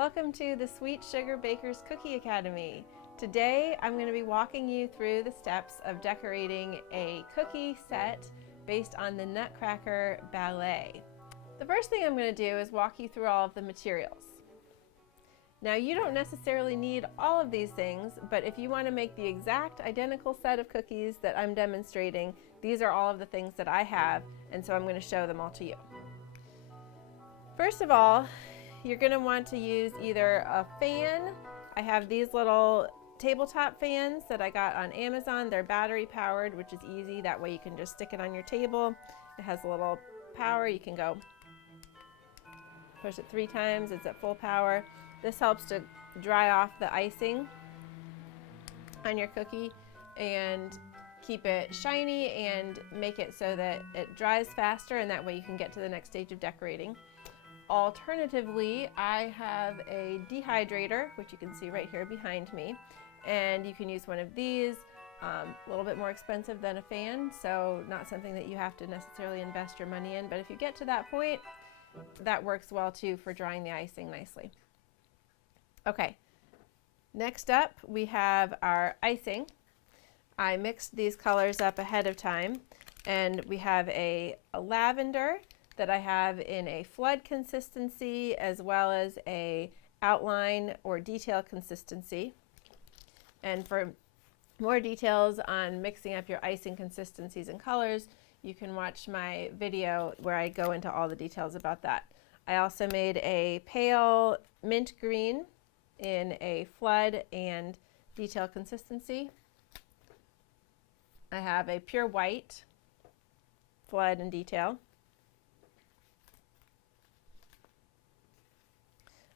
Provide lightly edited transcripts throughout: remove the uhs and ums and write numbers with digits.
Welcome to the Sweet Sugar Baker's Cookie Academy. Today I'm going to be walking you through the steps of decorating a cookie set based on the Nutcracker Ballet. The first thing I'm going to do is walk you through all of the materials. Now you don't necessarily need all of these things, but if you want to make the exact identical set of cookies that I'm demonstrating, these are all of the things that I have, and so I'm going to show them all to you. First of all, you're going to want to use either a fan. I have these little tabletop fans that I got on Amazon. They're battery powered, which is easy. That way you can just stick it on your table. It has a little power. You can go push it 3 times. It's at full power. This helps to dry off the icing on your cookie and keep it shiny and make it so that it dries faster, and that way you can get to the next stage of decorating. Alternatively, I have a dehydrator, which you can see right here behind me, and you can use one of these. A little bit more expensive than a fan, so not something that you have to necessarily invest your money in, but if you get to that point, that works well too for drying the icing nicely. Okay, next up we have our icing. I mixed these colors up ahead of time, and we have a lavender that I have in a flood consistency, as well as a outline or detail consistency. And for more details on mixing up your icing consistencies and colors, you can watch my video where I go into all the details about that. I also made a pale mint green in a flood and detail consistency. I have a pure white flood and detail.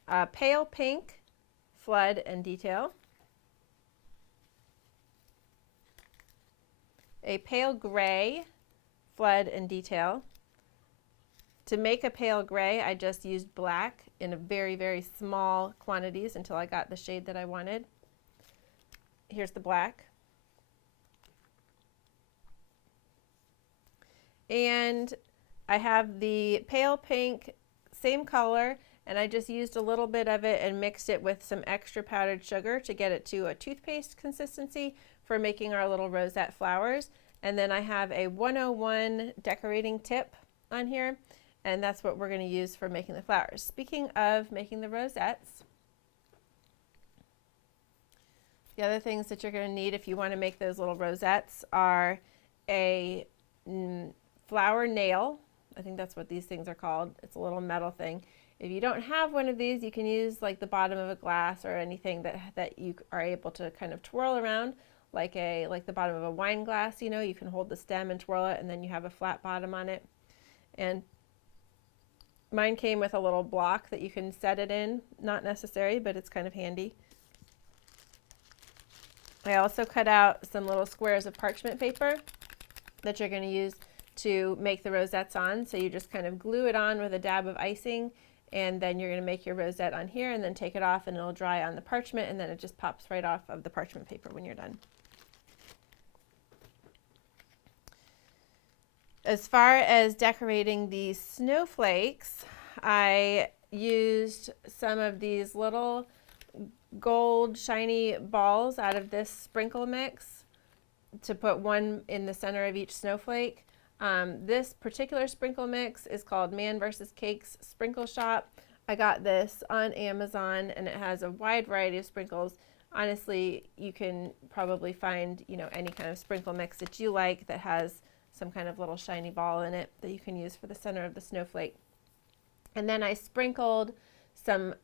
A pale pink flood and detail. A pale gray flood and detail. To make a pale gray, I just used black in a very, very small quantities until I got the shade that I wanted. Here's the black. And I have the pale pink, same color, and I just used a little bit of it and mixed it with some extra powdered sugar to get it to a toothpaste consistency for making our little rosette flowers. And then I have a 101 decorating tip on here, and that's what we're going to use for making the flowers. Speaking of making the rosettes, the other things that you're going to need if you want to make those little rosettes are a flower nail. I think that's what these things are called. It's a little metal thing. If you don't have one of these, you can use like the bottom of a glass or anything that you are able to kind of twirl around like the bottom of a wine glass. You know, you can hold the stem and twirl it, and then you have a flat bottom on it. And mine came with a little block that you can set it in. Not necessary, but it's kind of handy. I also cut out some little squares of parchment paper that you're going to use to make the rosettes on. So you just kind of glue it on with a dab of icing, and then you're going to make your rosette on here and then take it off, and it'll dry on the parchment, and then it just pops right off of the parchment paper when you're done. As far as decorating these snowflakes, I used some of these little gold shiny balls out of this sprinkle mix to put one in the center of each snowflake. This particular sprinkle mix is called Man vs. Cakes Sprinkle Shop. I got this on Amazon, and it has a wide variety of sprinkles. Honestly, you can probably find, you know, any kind of sprinkle mix that you like that has some kind of little shiny ball in it that you can use for the center of the snowflake. And then I sprinkled some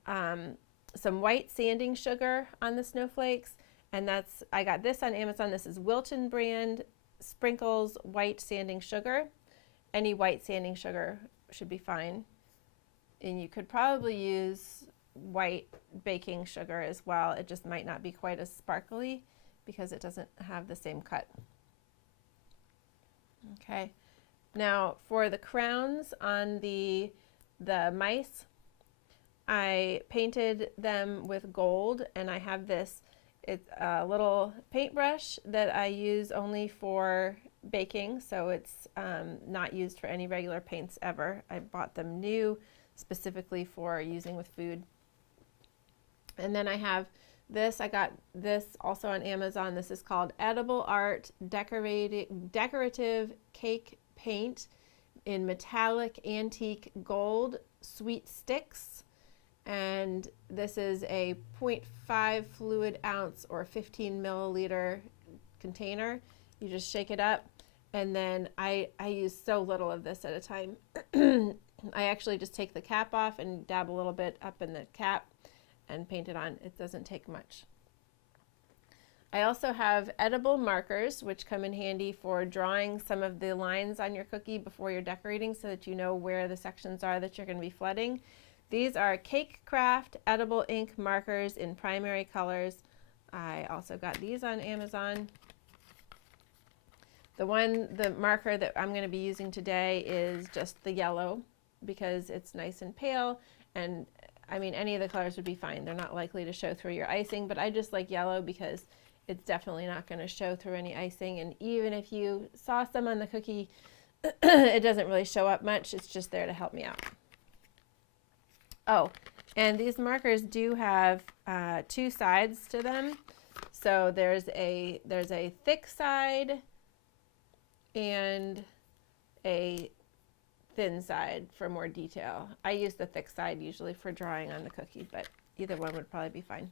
white sanding sugar on the snowflakes, and I got this on Amazon. This is Wilton brand Sprinkles white sanding sugar. Any white sanding sugar should be fine, and you could probably use white baking sugar as well. It just might not be quite as sparkly because it doesn't have the same cut. Okay, now for the crowns on the mice, I painted them with gold, and I have this. It's a little paintbrush that I use only for baking, so it's not used for any regular paints ever. I bought them new specifically for using with food. And then I have this. I got this also on Amazon. This is called Edible Art Decorative Cake Paint in metallic antique gold sweet sticks. And this is a 0.5 fluid ounce or 15 milliliter container. You just shake it up, and then I use so little of this at a time. I actually just take the cap off and dab a little bit up in the cap and paint it on. It doesn't take much. I also have edible markers, which come in handy for drawing some of the lines on your cookie before you're decorating so that you know where the sections are that you're going to be flooding. These are Cake Craft edible ink markers in primary colors. I also got these on Amazon. The marker that I'm going to be using today is just the yellow because it's nice and pale, and I mean any of the colors would be fine. They're not likely to show through your icing, but I just like yellow because it's definitely not going to show through any icing, and even if you saw some on the cookie, it doesn't really show up much. It's just there to help me out. Oh, and these markers do have two sides to them. So there's a thick side and a thin side for more detail. I use the thick side usually for drawing on the cookie, but either one would probably be fine.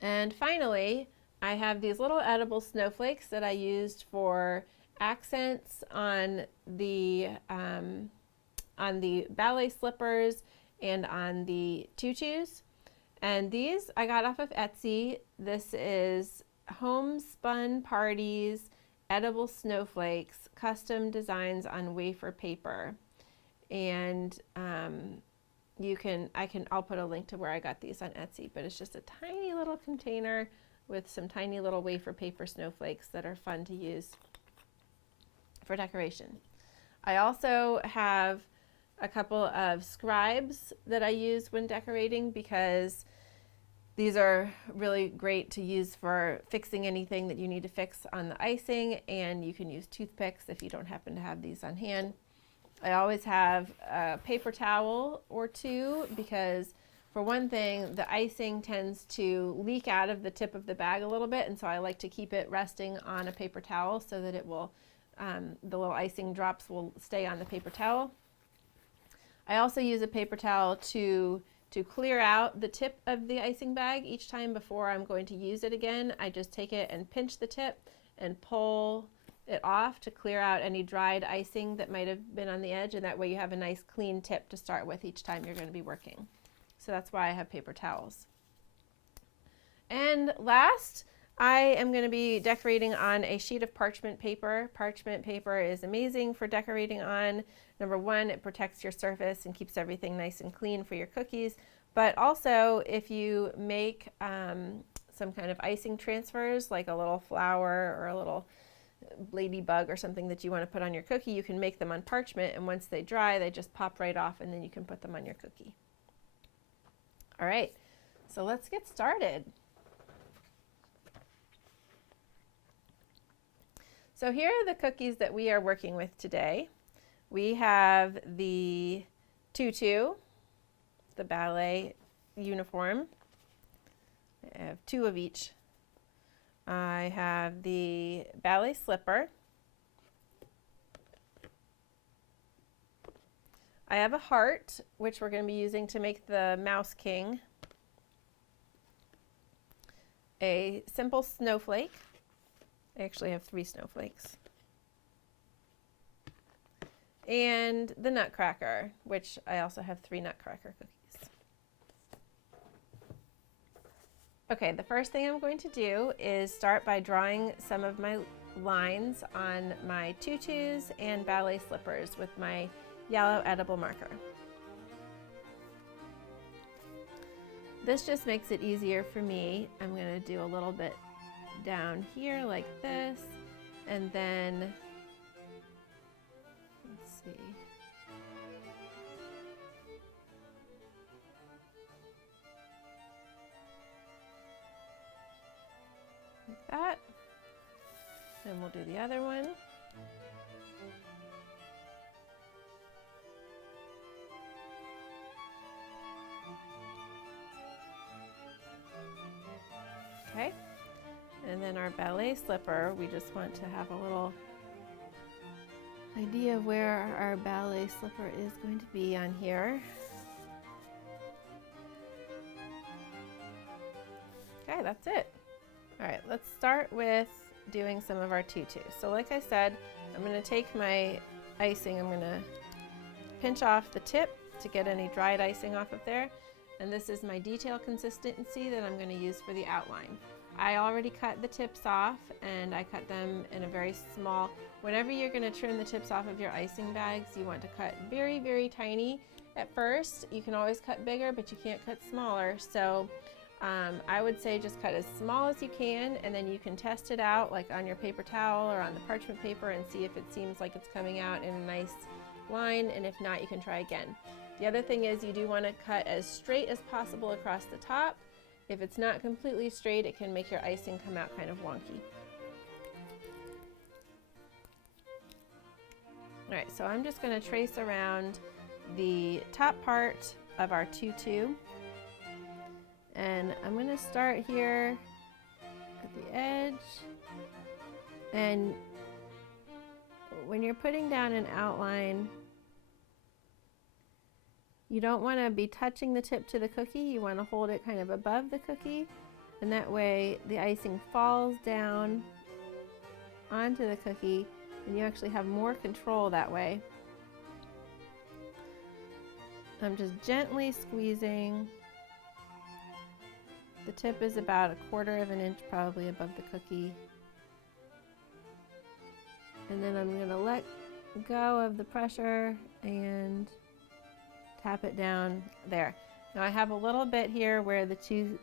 And finally, I have these little edible snowflakes that I used for accents on the ballet slippers and on the tutus. And these I got off of Etsy. This is Homespun Parties Edible Snowflakes, custom designs on wafer paper. And I'll put a link to where I got these on Etsy, but it's just a tiny little container with some tiny little wafer paper snowflakes that are fun to use for decoration. I also have a couple of scribes that I use when decorating because these are really great to use for fixing anything that you need to fix on the icing, and you can use toothpicks if you don't happen to have these on hand. I always have a paper towel or two because, for one thing, the icing tends to leak out of the tip of the bag a little bit, and so I like to keep it resting on a paper towel so that it will, the little icing drops will stay on the paper towel. I also use a paper towel to clear out the tip of the icing bag each time before I'm going to use it again. I just take it and pinch the tip and pull it off to clear out any dried icing that might have been on the edge, and that way you have a nice clean tip to start with each time you're going to be working. So that's why I have paper towels. And last, I am going to be decorating on a sheet of parchment paper. Parchment paper is amazing for decorating on. Number one, it protects your surface and keeps everything nice and clean for your cookies. But also, if you make some kind of icing transfers, like a little flower or a little ladybug or something that you want to put on your cookie, you can make them on parchment, and once they dry, they just pop right off, and then you can put them on your cookie. All right, so let's get started. So here are the cookies that we are working with today. We have the tutu, the ballet uniform. I have two of each. I have the ballet slipper. I have a heart, which we're going to be using to make the mouse king. A simple snowflake. I actually have 3 snowflakes. And the Nutcracker, which I also have 3 Nutcracker cookies. Okay, the first thing I'm going to do is start by drawing some of my lines on my tutus and ballet slippers with my yellow edible marker. This just makes it easier for me. I'm going to do a little bit down here like this, and then let's see. Like that. Then we'll do the other one. Okay, and then our ballet slipper, we just want to have a little idea of where our ballet slipper is going to be on here. Okay, that's it. All right, let's start with doing some of our tutus. So like I said, I'm going to take my icing, I'm going to pinch off the tip to get any dried icing off of there. And this is my detail consistency that I'm going to use for the outline. I already cut the tips off, and I cut them in a very small, whenever you're going to trim the tips off of your icing bags, you want to cut very, very tiny at first. You can always cut bigger, but you can't cut smaller. So I would say just cut as small as you can, and then you can test it out like on your paper towel or on the parchment paper and see if it seems like it's coming out in a nice line, and if not, you can try again. The other thing is you do want to cut as straight as possible across the top. If it's not completely straight, it can make your icing come out kind of wonky. All right, so I'm just going to trace around the top part of our tutu. And I'm going to start here at the edge. And when you're putting down an outline, you don't want to be touching the tip to the cookie. You want to hold it kind of above the cookie, and that way the icing falls down onto the cookie, and you actually have more control that way. I'm just gently squeezing. The tip is about 1/4 of an inch probably above the cookie. And then I'm going to let go of the pressure and tap it down there. Now I have a little bit here where the two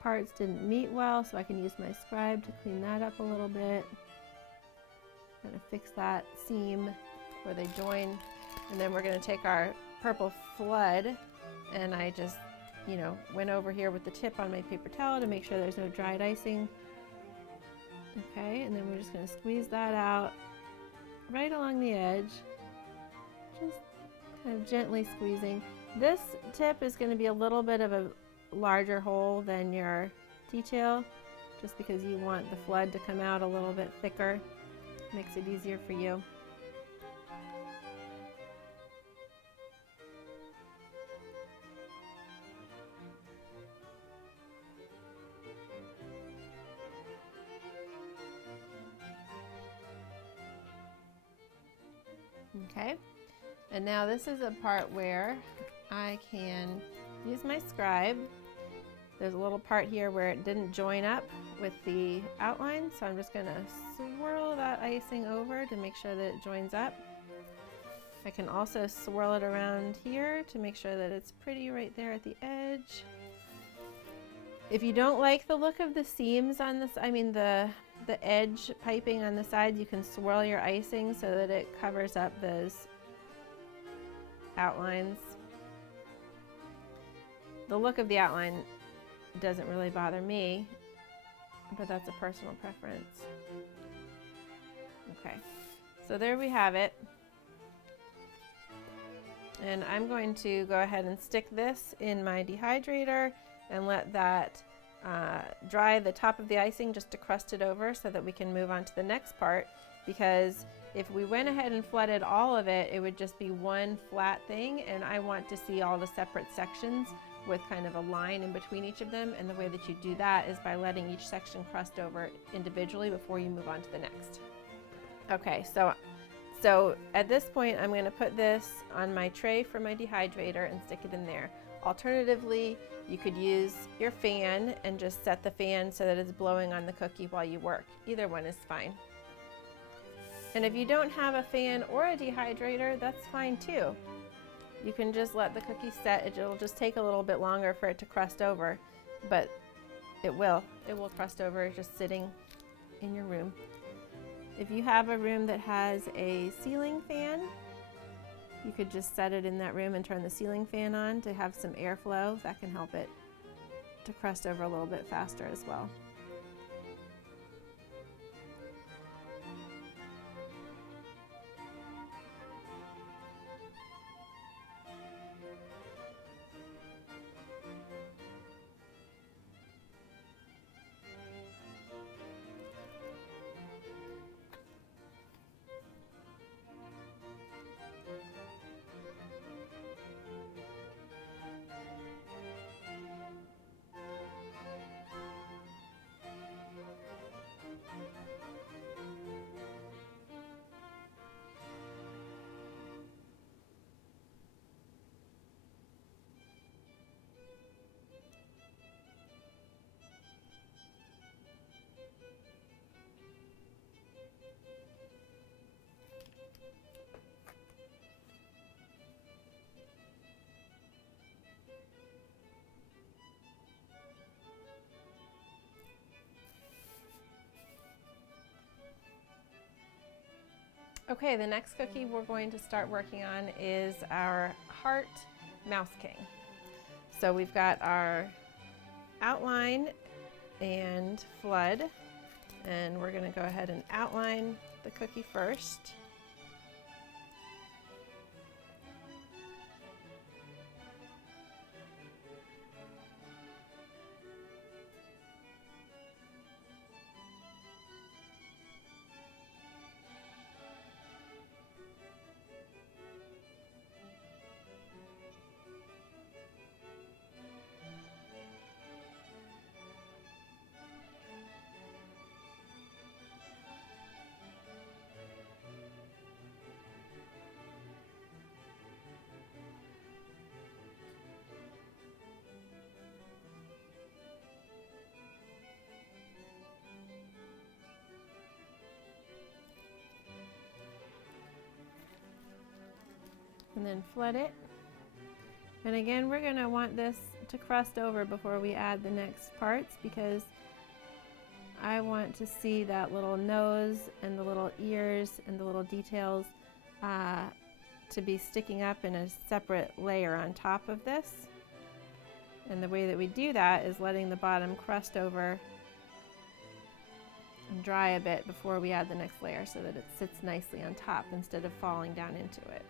parts didn't meet well, so I can use my scribe to clean that up a little bit. Kind of fix that seam where they join. And then we're going to take our purple flood, and I just, went over here with the tip on my paper towel to make sure there's no dried icing. Okay, and then we're just going to squeeze that out right along the edge. Just kind of gently squeezing. This tip is going to be a little bit of a larger hole than your detail, just because you want the flood to come out a little bit thicker. Makes it easier for you. Okay, and now this is a part where I can use my scribe. There's a little part here where it didn't join up with the outline, so I'm just going to swirl that icing over to make sure that it joins up. I can also swirl it around here to make sure that it's pretty right there at the edge. If you don't like the look of the seams on this, the edge piping on the sides, you can swirl your icing so that it covers up those outlines. The look of the outline doesn't really bother me, but that's a personal preference. Okay, so there we have it. And I'm going to go ahead and stick this in my dehydrator and let that dry the top of the icing just to crust it over so that we can move on to the next part, because if we went ahead and flooded all of it, it would just be one flat thing, and I want to see all the separate sections with kind of a line in between each of them, and the way that you do that is by letting each section crust over individually before you move on to the next. Okay, so at this point I'm going to put this on my tray for my dehydrator and stick it in there. Alternatively, you could use your fan and just set the fan so that it's blowing on the cookie while you work. Either one is fine. And if you don't have a fan or a dehydrator, that's fine too. You can just let the cookie set. It'll just take a little bit longer for it to crust over, but it will crust over just sitting in your room. If you have a room that has a ceiling fan, you could just set it in that room and turn the ceiling fan on to have some airflow. That can help it to crust over a little bit faster as well. Okay, the next cookie we're going to start working on is our heart mouse king. So we've got our outline and flood, and we're going to go ahead and outline the cookie first. And then flood it. And again, we're going to want this to crust over before we add the next parts, because I want to see that little nose and the little ears and the little details to be sticking up in a separate layer on top of this. And the way that we do that is letting the bottom crust over and dry a bit before we add the next layer, so that it sits nicely on top instead of falling down into it.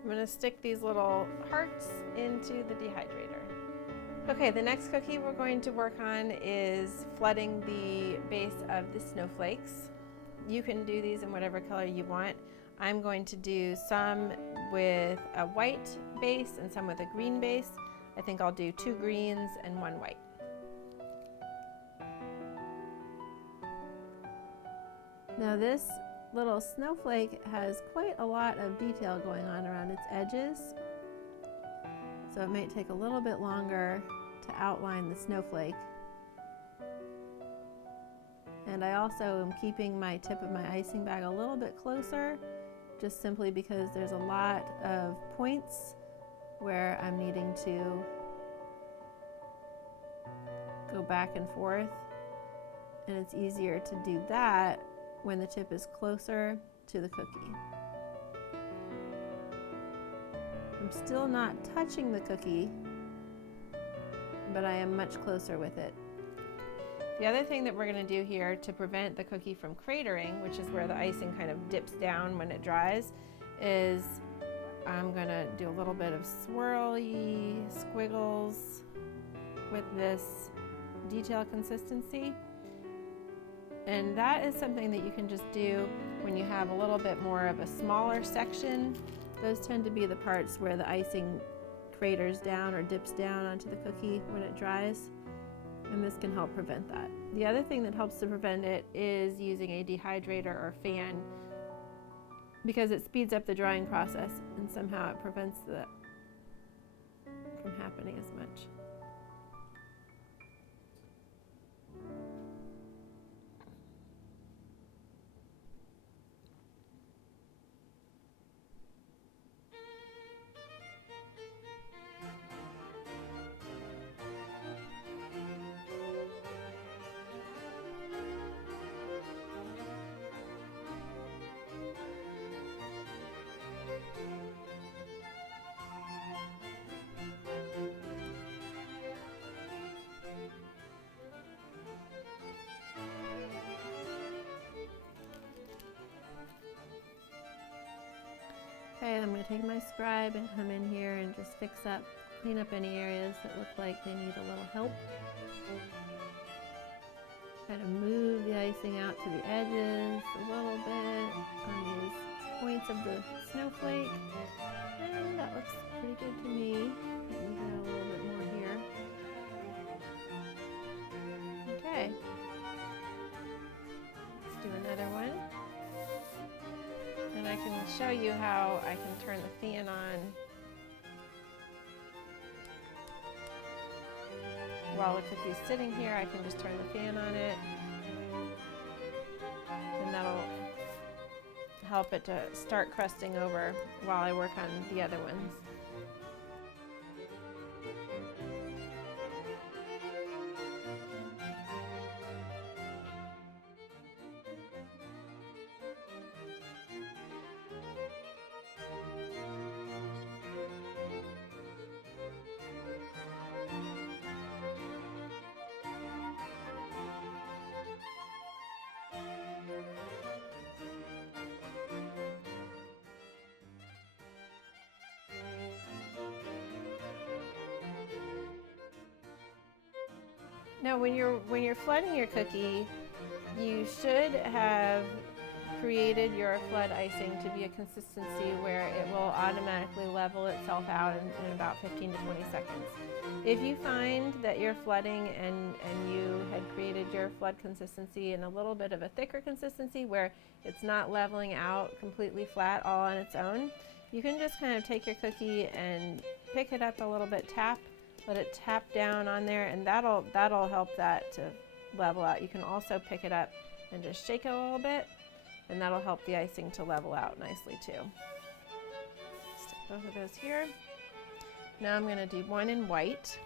I'm going to stick these little hearts into the dehydrator. Okay, the next cookie we're going to work on is flooding the base of the snowflakes. You can do these in whatever color you want. I'm going to do some with a white base and some with a green base. I think I'll do 2 greens and 1 white. Now this little snowflake has quite a lot of detail going on around its edges, so it might take a little bit longer to outline the snowflake. And I also am keeping my tip of my icing bag a little bit closer, just simply because there's a lot of points where I'm needing to go back and forth, and it's easier to do that when the tip is closer to the cookie. I'm still not touching the cookie, but I am much closer with it. The other thing that we're going to do here to prevent the cookie from cratering, which is where the icing kind of dips down when it dries, is I'm going to do a little bit of swirly squiggles with this detail consistency. And that is something that you can just do when you have a little bit more of a smaller section. Those tend to be the parts where the icing craters down or dips down onto the cookie when it dries, and this can help prevent that. The other thing that helps to prevent it is using a dehydrator or fan, because it speeds up the drying process and somehow it prevents that from happening as much. Okay, I'm going to take my scribe and come in here and just clean up any areas that look like they need a little help. kind of move the icing out to the edges a little bit on these points of the snowflake. And that looks pretty good to me. Move it a little bit more here. Okay. Let's do another one. And I can show you how I can turn the fan on while the cookie's sitting here. I can just turn the fan on it, and that'll help it to start crusting over while I work on the other ones. Now when you're flooding your cookie, you should have created your flood icing to be a consistency where it will automatically level itself out in about 15 to 20 seconds. If you find that you're flooding and you had created your flood consistency in a little bit of a thicker consistency where it's not leveling out completely flat all on its own, you can just kind of take your cookie and pick it up a little bit, let it tap down on there, and that'll help that to level out. You can also pick it up and just shake it a little bit, and that'll help the icing to level out nicely too. Stick both of those here. Now I'm going to do one in white.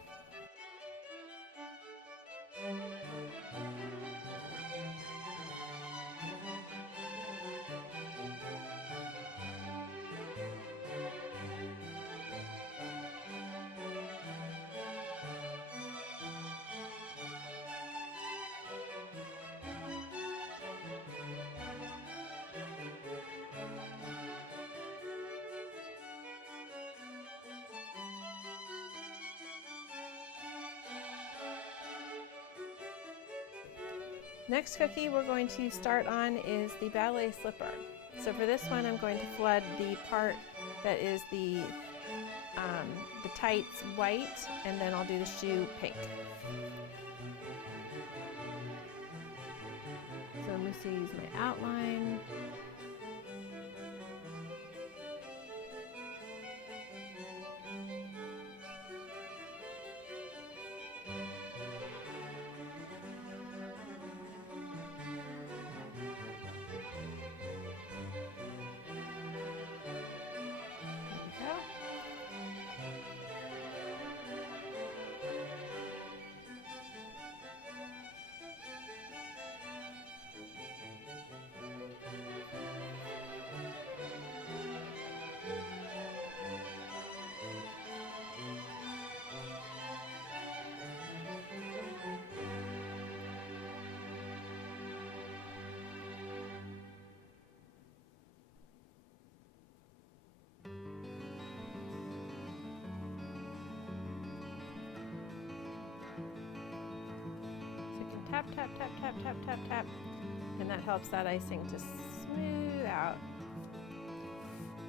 Next cookie we're going to start on is the ballet slipper. So for this one I'm going to flood the part that is the tights white, and then I'll do the shoe pink. So I'm going to use my outline. Tap, tap, tap, tap, tap, tap, tap, and that helps that icing to smooth out.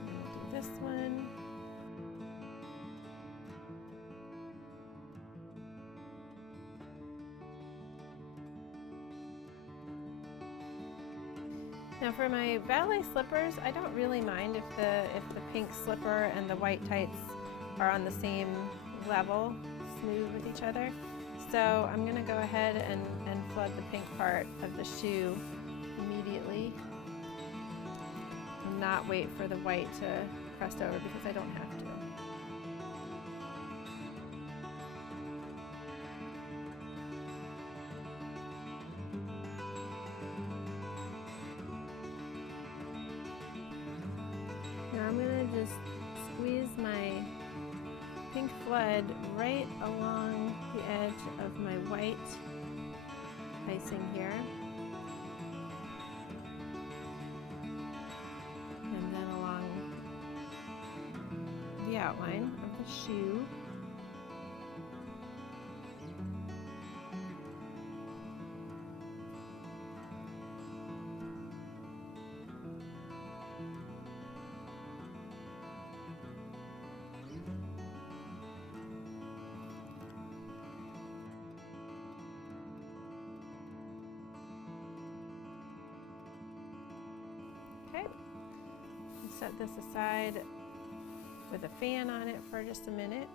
We'll do this one. Now for my ballet slippers, I don't really mind if the pink slipper and the white tights are on the same level, smooth with each other. So I'm going to go ahead and flood the pink part of the shoe immediately and not wait for the white to crust over because I don't have to. Now I'm going to just squeeze my pink flood right along the edge of my white icing here, and then along the outline of the shoe. set this aside with a fan on it for just a minute.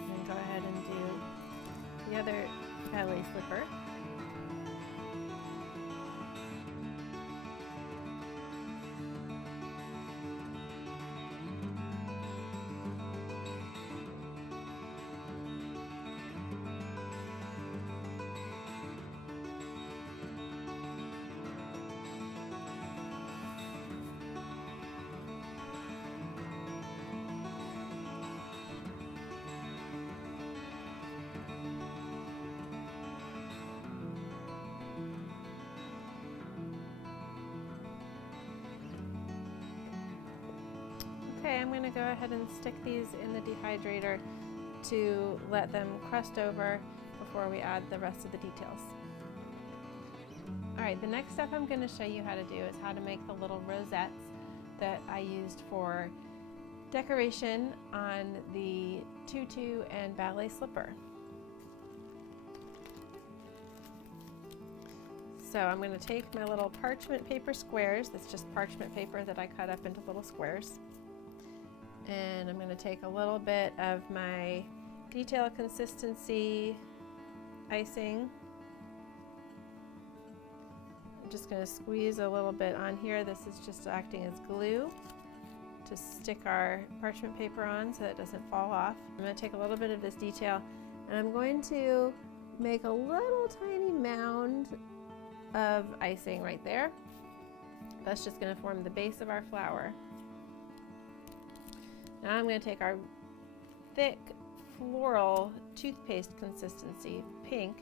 And go ahead and do the other ballet slipper. Okay, I'm going to go ahead and stick these in the dehydrator to let them crust over before we add the rest of the details. Alright, the next step I'm going to show you how to do is how to make the little rosettes that I used for decoration on the tutu and ballet slipper. So I'm going to take my little parchment paper squares, that's just parchment paper that I cut up into little squares. And I'm going to take a little bit of my detail consistency icing. I'm just going to squeeze a little bit on here. This is just acting as glue to stick our parchment paper on so that it doesn't fall off. I'm going to take a little bit of this detail and I'm going to make a little tiny mound of icing right there. That's just going to form the base of our flower. Now I'm going to take our thick floral toothpaste consistency pink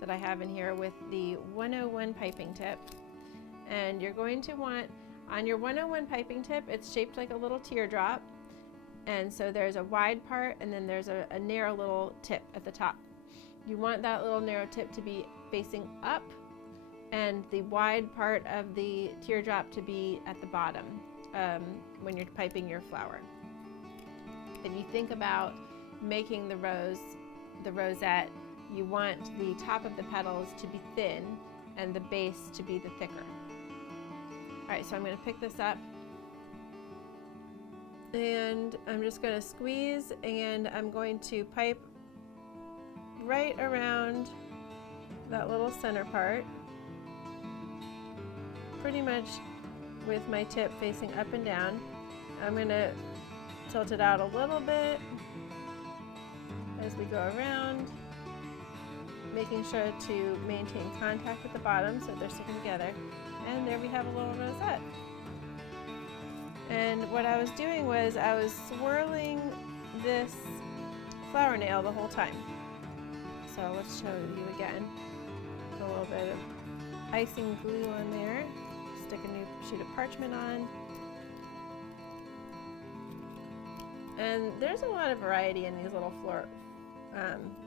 that I have in here with the 101 piping tip, and you're going to want on your 101 piping tip, it's shaped like a little teardrop, and so there's a wide part and then there's a narrow little tip at the top. You want that little narrow tip to be facing up and the wide part of the teardrop to be at the bottom when you're piping your flower. If you think about making the rosette, you want the top of the petals to be thin and the base to be the thicker. All right, so I'm going to pick this up and I'm just going to squeeze and I'm going to pipe right around that little center part, pretty much with my tip facing up and down. I'm going to tilt it out a little bit as we go around, making sure to maintain contact with the bottom so they're sticking together. And there we have a little rosette. And what I was doing was I was swirling this flower nail the whole time. So let's show you again. Put a little bit of icing glue on there, stick a new sheet of parchment on. And there's a lot of variety in these little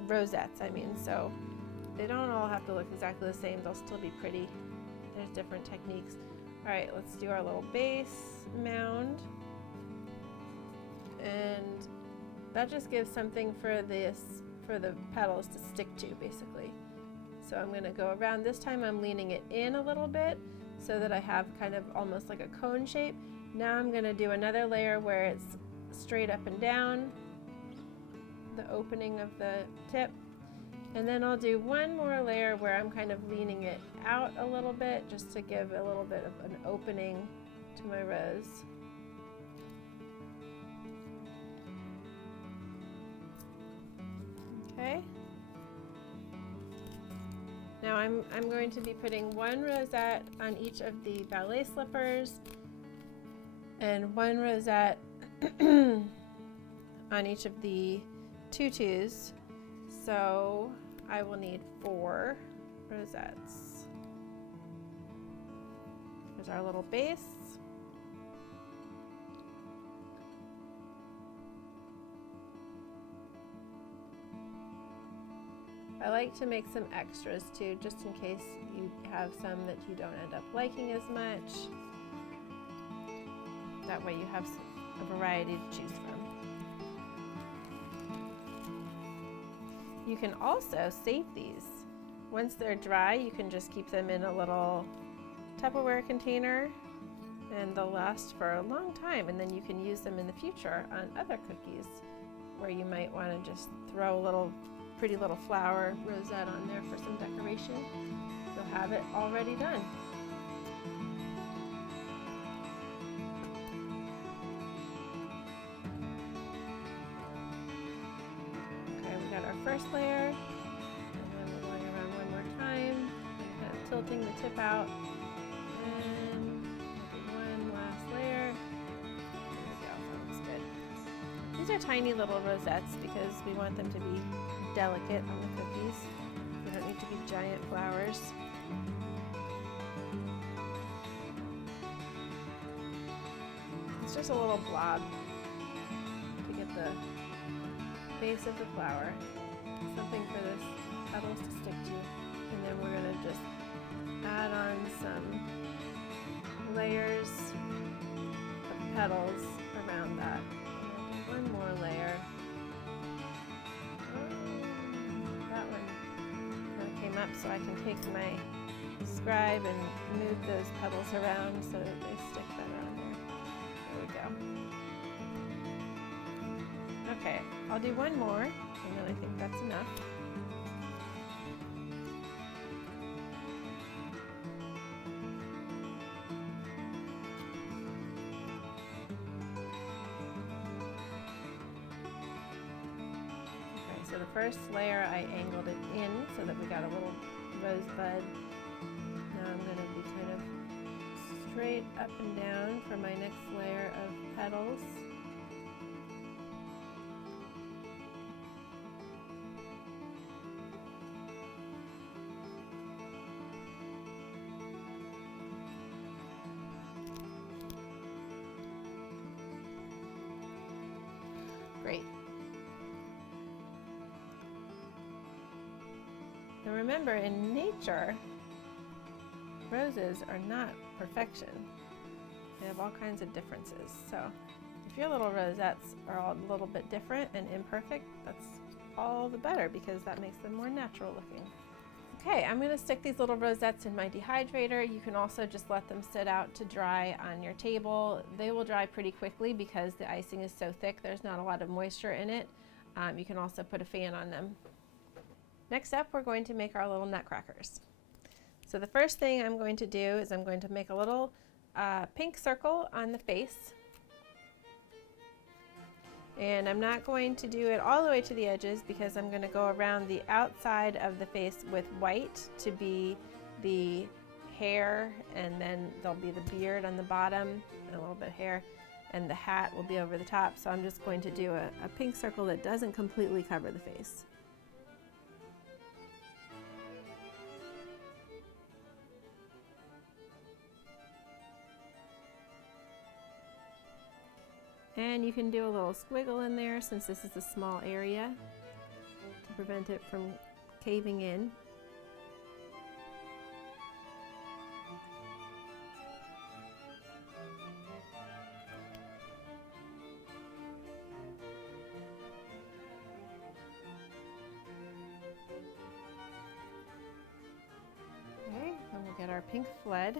rosettes, so they don't all have to look exactly the same. They'll still be pretty. There's different techniques. All right, let's do our little base mound. And that just gives something for the petals to stick to, basically. So I'm going to go around. This time I'm leaning it in a little bit so that I have kind of almost like a cone shape. Now I'm going to do another layer where it's straight up and down, the opening of the tip, and then I'll do one more layer where I'm kind of leaning it out a little bit just to give a little bit of an opening to my rose. Okay. Now I'm going to be putting one rosette on each of the ballet slippers and one rosette on each of the tutus, so I will need 4 rosettes. There's our little base. I like to make some extras too, just in case you have some that you don't end up liking as much. That way you have a variety to choose from. You can also save these Once they're dry, you can just keep them in a little Tupperware container and they'll last for a long time, and then you can use them in the future on other cookies where you might want to just throw a little pretty little flower rosette on there for some decoration. You'll have it already done. Okay, we got our first layer, and then we're going around one more time and kind of tilting the tip out. And one last layer. There we go, that looks good. These are tiny little rosettes because we want them to be delicate on the cookies. They don't need to be giant flowers. It's just a little blob to get the base of the flower. Something for this petals to stick to. And then we're going to just add on some layers of petals around that. One more layer. That one kind of came up, so I can take my scribe and move those petals around so that they stick better on there. There we go. Okay, I'll do one more, and then I think that's enough. So the first layer I angled it in so that we got a little rosebud. Now I'm going to be kind of straight up and down for my next layer of petals. Great. And remember, in nature, roses are not perfection. They have all kinds of differences. So if your little rosettes are all a little bit different and imperfect, that's all the better because that makes them more natural looking. Okay, I'm going to stick these little rosettes in my dehydrator. You can also just let them sit out to dry on your table. They will dry pretty quickly because the icing is so thick. There's not a lot of moisture in it. You can also put a fan on them. Next up, we're going to make our little nutcrackers. So the first thing I'm going to do is I'm going to make a little pink circle on the face. And I'm not going to do it all the way to the edges because I'm going to go around the outside of the face with white to be the hair, and then there'll be the beard on the bottom and a little bit of hair, and the hat will be over the top. So I'm just going to do a pink circle that doesn't completely cover the face. And you can do a little squiggle in there since this is a small area to prevent it from caving in. Okay, and we'll get our pink flood.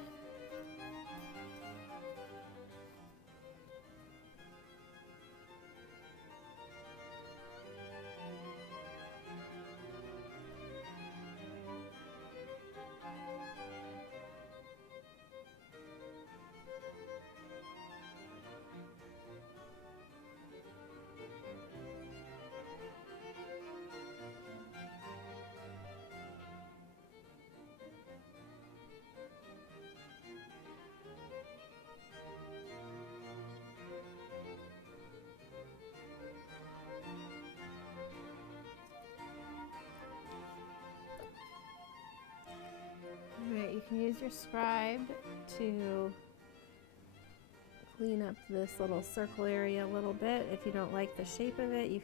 Alright, you can use your scribe to clean up this little circle area a little bit. If you don't like the shape of it, you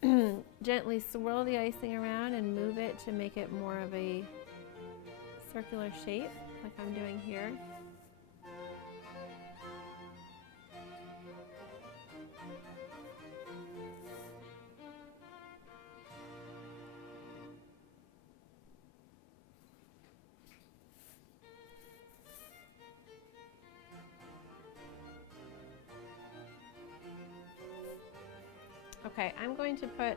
can gently swirl the icing around and move it to make it more of a circular shape, like I'm doing here. Okay, I'm going to put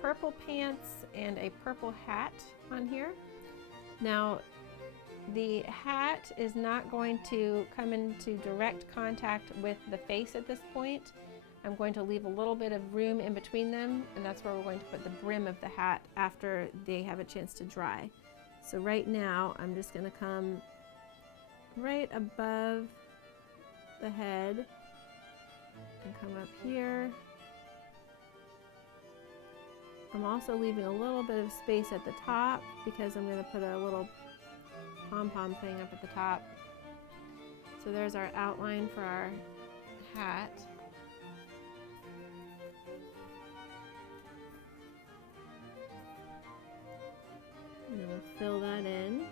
purple pants and a purple hat on here. Now, the hat is not going to come into direct contact with the face at this point. I'm going to leave a little bit of room in between them, and that's where we're going to put the brim of the hat after they have a chance to dry. So right now, I'm just going to come right above the head and come up here. I'm also leaving a little bit of space at the top because I'm going to put a little pom-pom thing up at the top. So there's our outline for our hat. And then we'll fill that in.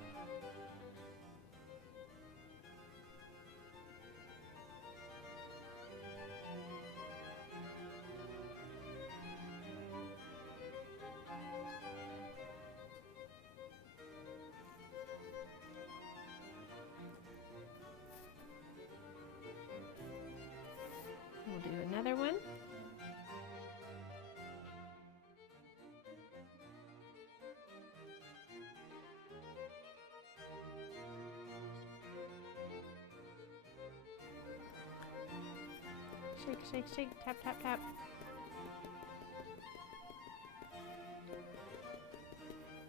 We'll do another one. Shake, shake, shake, tap, tap, tap.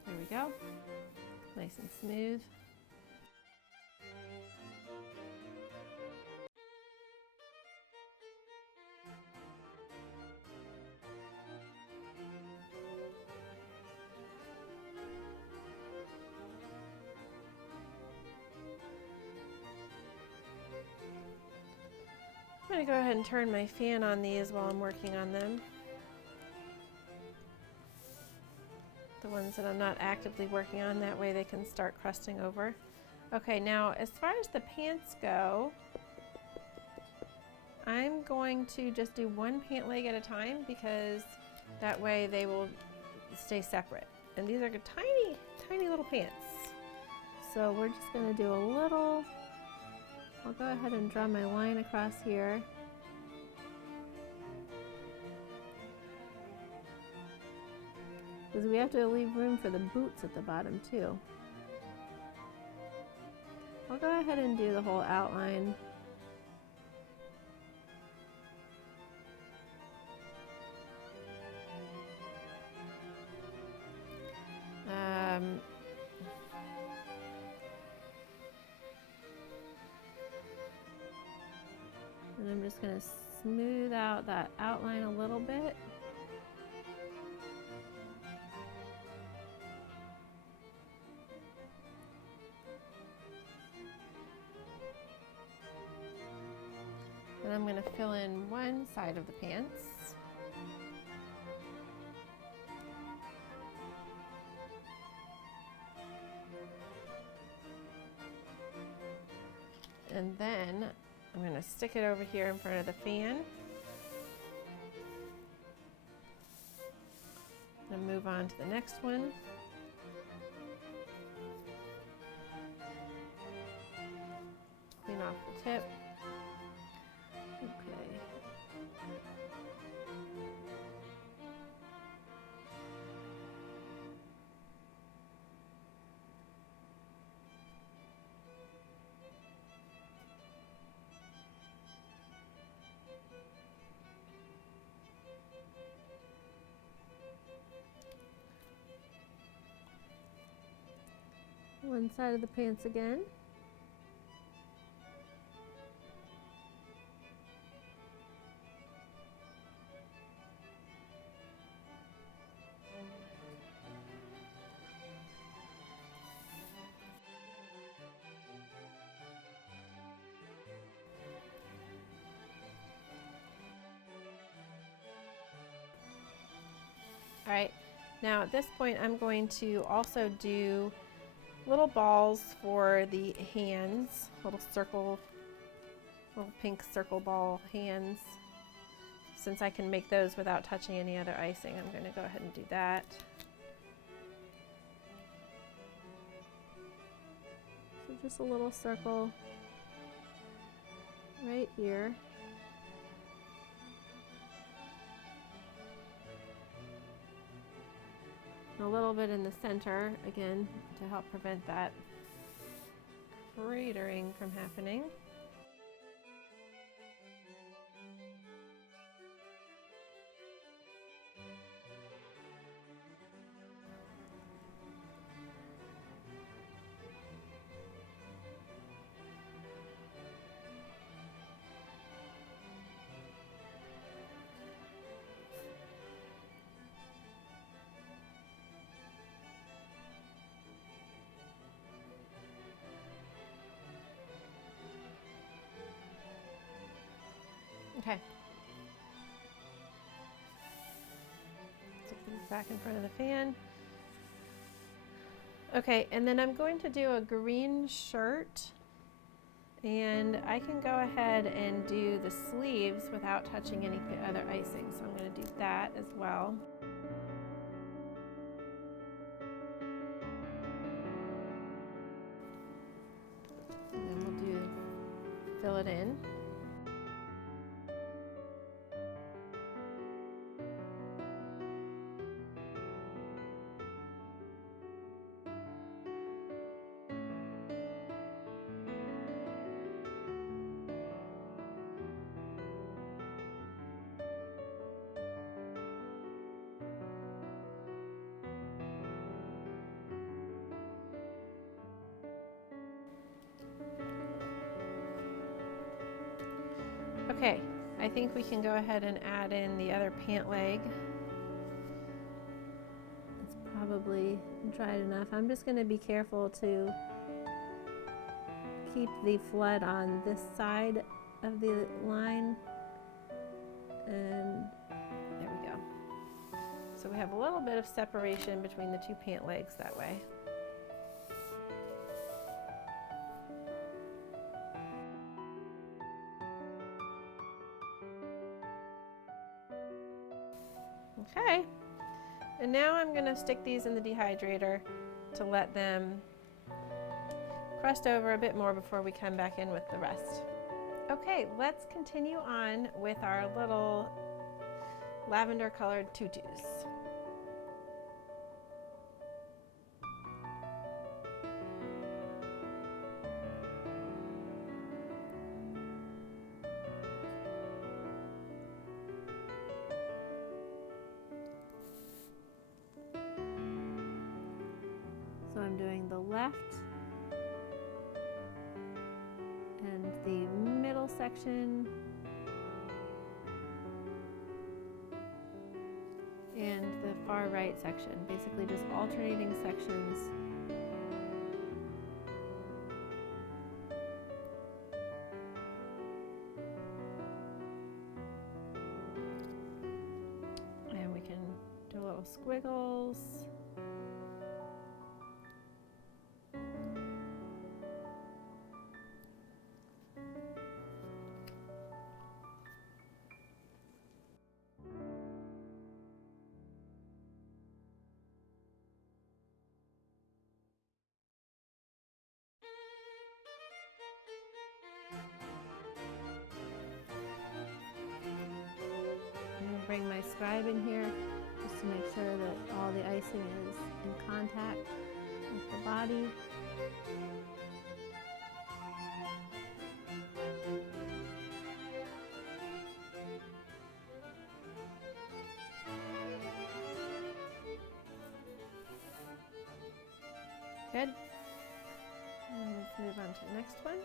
There we go. Nice and smooth. I'm going to go ahead and turn my fan on these while I'm working on them. The ones that I'm not actively working on, that way they can start crusting over. Okay, now as far as the pants go, I'm going to just do one pant leg at a time because that way they will stay separate. And these are tiny, tiny little pants. So we're just going to do a little. I'll go ahead and draw my line across here. Because we have to leave room for the boots at the bottom too. I'll go ahead and do the whole outline. And I'm just going to smooth out that outline a little bit. And I'm going to fill in one side of the pants. And then I'm going to stick it over here in front of the fan. And move on to the next one. Clean off the tip. Okay. One side of the pants again. All right, now at this point I'm going to also do little balls for the hands, little pink circle ball hands. Since I can make those without touching any other icing, I'm going to go ahead and do that. So just a little circle right here. a little bit in the center, again, to help prevent that cratering from happening. Okay. Stick these back in front of the fan. Okay, and then I'm going to do a green shirt, and I can go ahead and do the sleeves without touching any other icing, so I'm going to do that as well. And then we'll fill it in. Okay, I think we can go ahead and add in the other pant leg. It's probably dried enough. I'm just going to be careful to keep the flood on this side of the line. And there we go. So we have a little bit of separation between the two pant legs that way. Okay, and now I'm going to stick these in the dehydrator to let them crust over a bit more before we come back in with the rest. Okay, let's continue on with our little lavender colored tutus. So I'm doing the left and the middle section and the far right section, basically just alternating sections. And we can do little squiggles. Bring my scribe in here just to make sure that all the icing is in contact with the body. Good. And let's move on to the next one.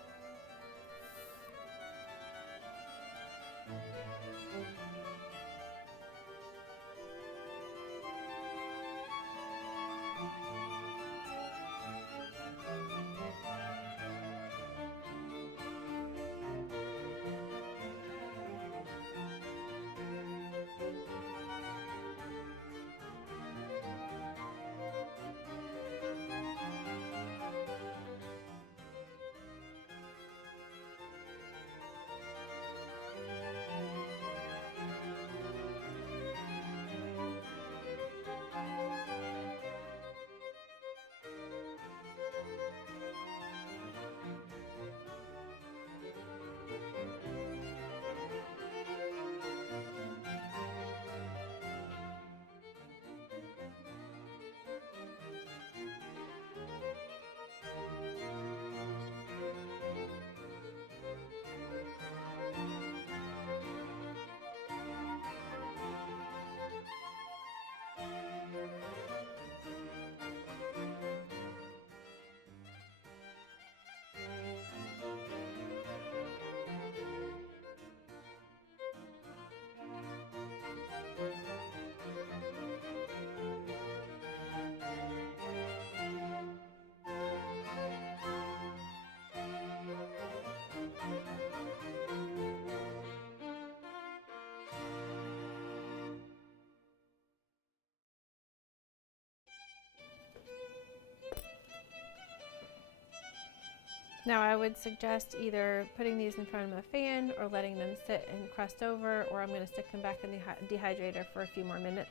Now I would suggest either putting these in front of a fan or letting them sit and crust over, or I'm going to stick them back in the dehydrator for a few more minutes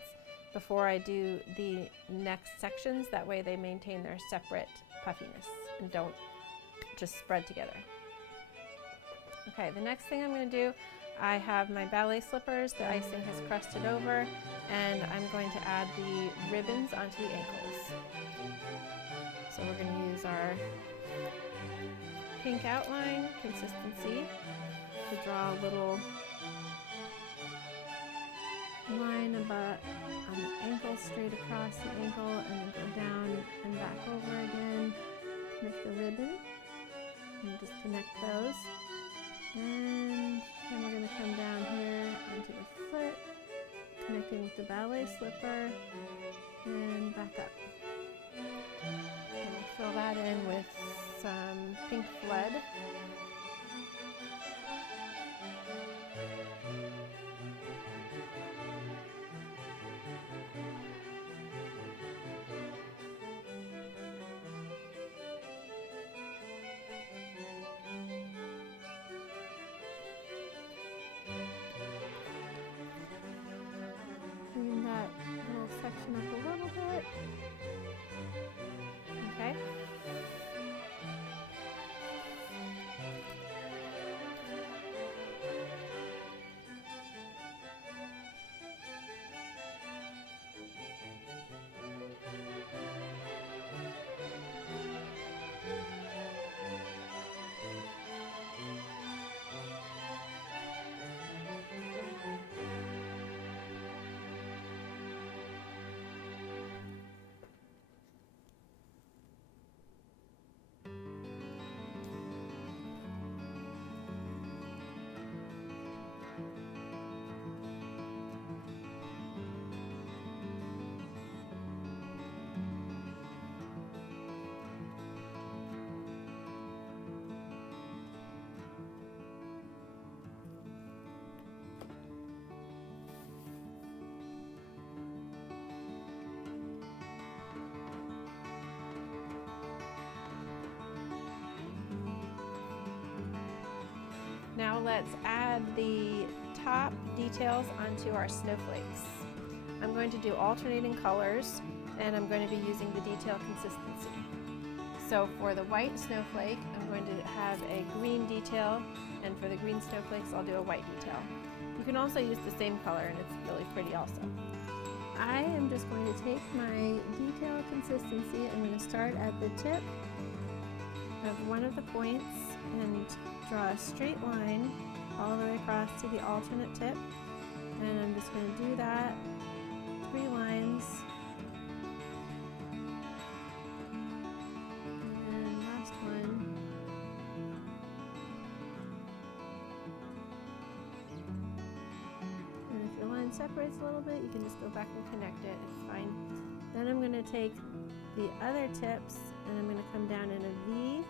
before I do the next sections. That way they maintain their separate puffiness and don't just spread together. Okay, the next thing I'm going to do, I have my ballet slippers. The icing has crusted over, and I'm going to add the ribbons onto the ankles. So we're going to use our pink outline consistency to draw a little line about on the ankle, straight across the ankle, and then go down and back over again. Make the ribbon and just connect those. And then we're going to come down here onto the foot, connecting with the ballet slipper, and back up. And we'll fill that in with some pink flood. Clean that little section up a little bit. Okay. Now let's add the top details onto our snowflakes. I'm going to do alternating colors, and I'm going to be using the detail consistency. So for the white snowflake, I'm going to have a green detail, and for the green snowflakes, I'll do a white detail. You can also use the same color, and it's really pretty also. I am just going to take my detail consistency. I'm going to start at the tip of one of the points and draw a straight line all the way across to the alternate tip, and I'm just going to do that 3 lines, and last one. And if your line separates a little bit, you can just go back and connect it, it's fine. Then I'm going to take the other tips and I'm going to come down in a V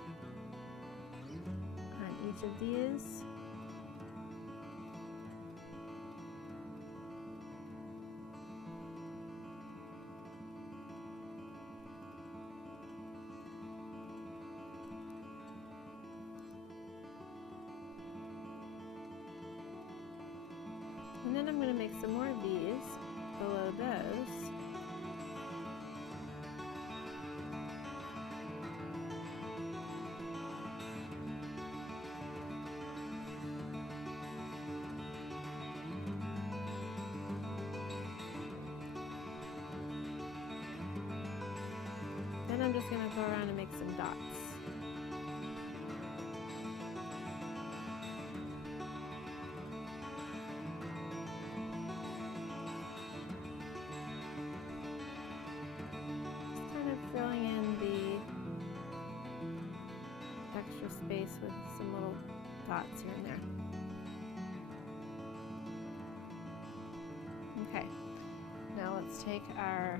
on each of these. And then I'm going to make some more V's below those. Then I'm just going to go around and make some dots. Filling in the extra space with some little dots here and there. Okay, now let's take our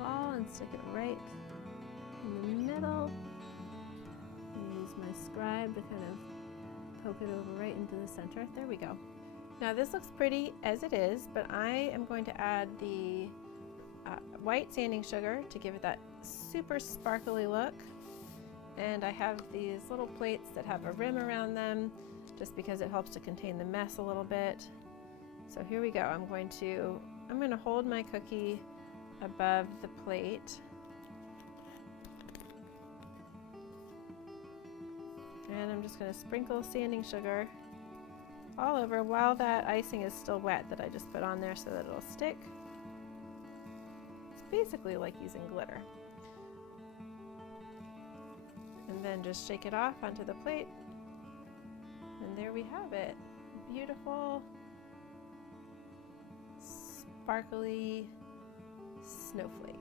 ball and stick it right in the middle. And use my scribe to kind of poke it over right into the center. There we go. Now this looks pretty as it is, but I am going to add the white sanding sugar to give it that super sparkly look, And I have these little plates that have a rim around them just because it helps to contain the mess a little bit. So here we go. I'm going to hold my cookie above the plate. And I'm just going to sprinkle sanding sugar all over while that icing is still wet that I just put on there so that it'll stick. It's basically like using glitter. And then just shake it off onto the plate. And there we have it. Beautiful, sparkly snowflake.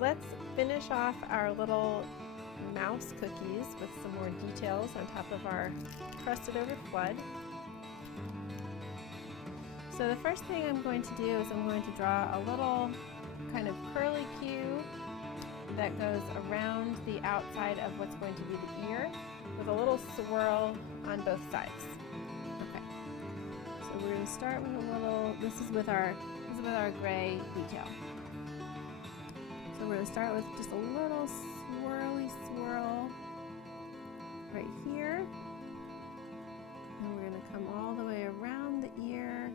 Let's finish off our little mouse cookies with some more details on top of our crusted over flood. So the first thing I'm going to do is I'm going to draw a little kind of curly cue that goes around the outside of what's going to be the ear with a little swirl on both sides. Okay, so we're going to start with a little, this is with our gray detail. So we're going to start with just a little swirly swirl right here. And we're going to come all the way around the ear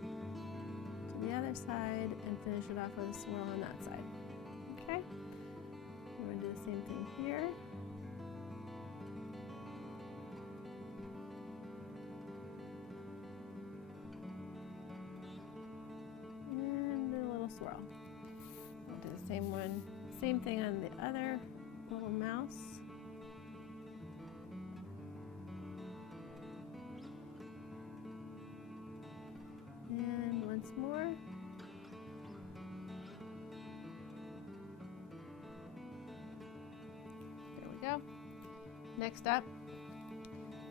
to the other side and finish it off with a swirl on that side. Okay? We're going to do the same thing here. And a little swirl. We'll do the same thing on the other little mouse. And once more. There we go. Next up,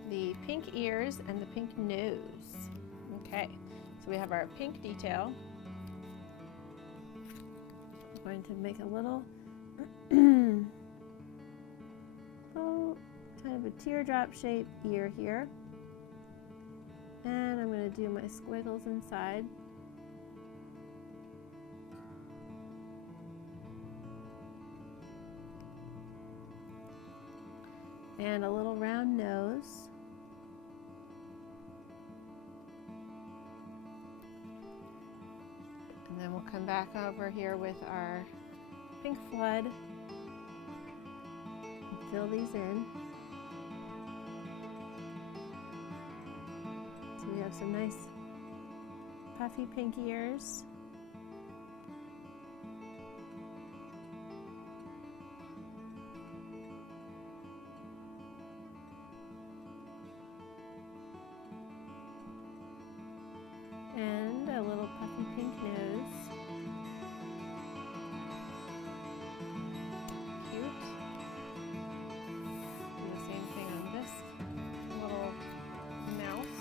the pink ears and the pink nose. Okay, so we have our pink detail. I'm going to make a little, kind of a teardrop shaped ear here. And I'm going to do my squiggles inside. And a little round nose. And then we'll come back over here with our pink flood and fill these in. So we have some nice puffy pink ears. And a little puffy pink nose. Cute. Do the same thing on this little mouse.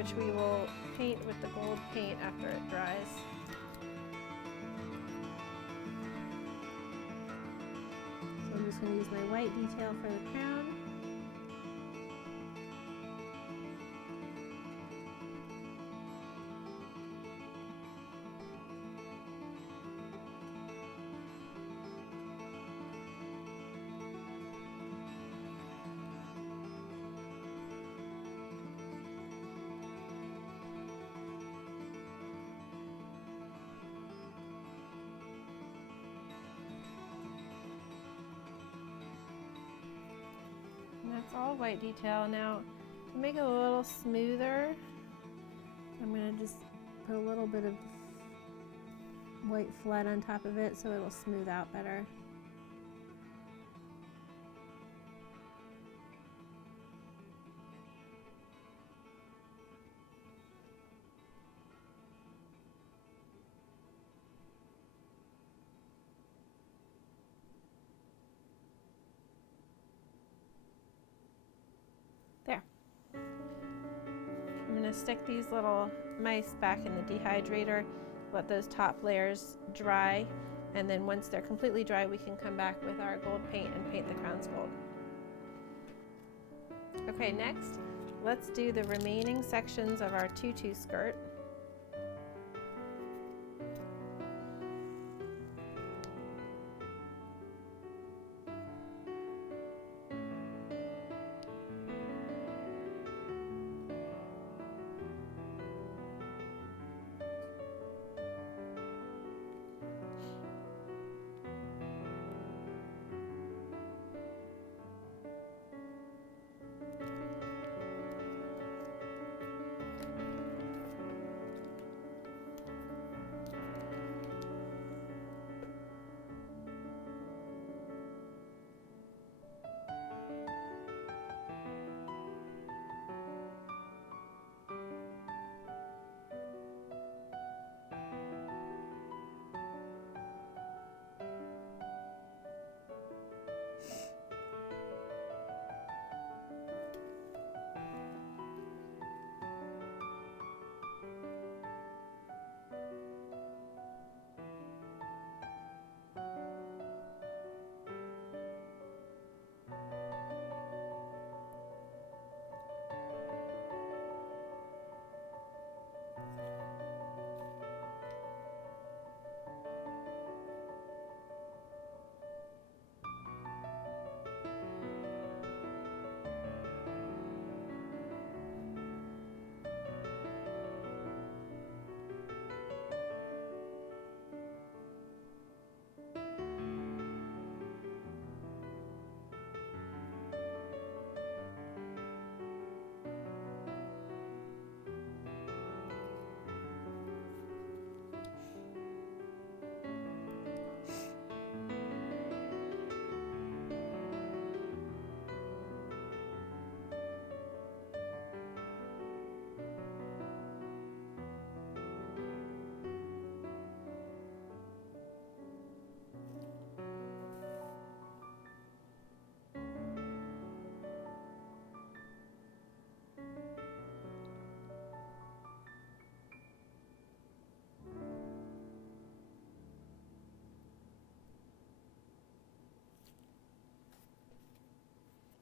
which we will paint with the gold paint after it dries. So I'm just going to use my white detail for the crown. That's all white detail. Now, to make it a little smoother, I'm going to just put a little bit of white flood on top of it so it'll smooth out better. There. I'm going to stick these little mice back in the dehydrator, let those top layers dry, and then once they're completely dry, we can come back with our gold paint and paint the crowns gold. Okay, next, let's do the remaining sections of our tutu skirt.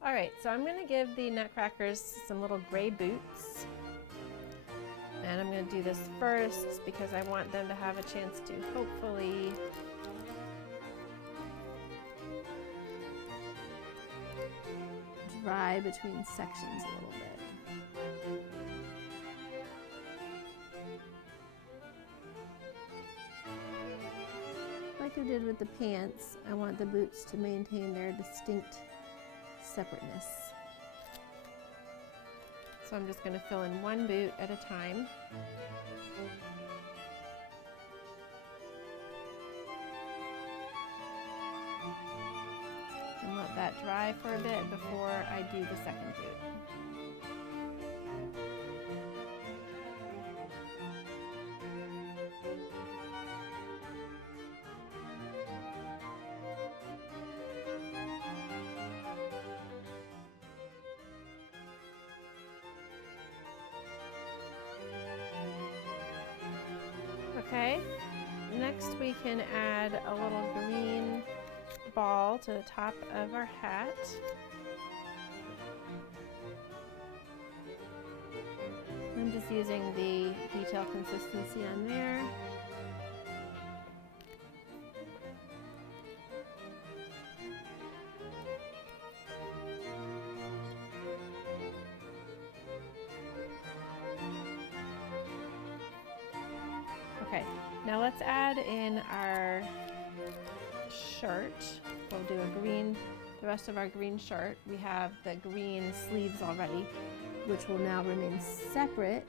All right, so I'm going to give the Nutcrackers some little gray boots. And I'm going to do this first because I want them to have a chance to hopefully dry between sections a little bit. Like I did with the pants, I want the boots to maintain their distinct separateness. So I'm just going to fill in one boot at a time. And let that dry for a bit before I do the second boot. Next we can add a little green ball to the top of our hat. I'm just using the detail consistency on there. Okay, now let's add in our shirt. We'll do a green, the rest of our green shirt. We have the green sleeves already, which will now remain separate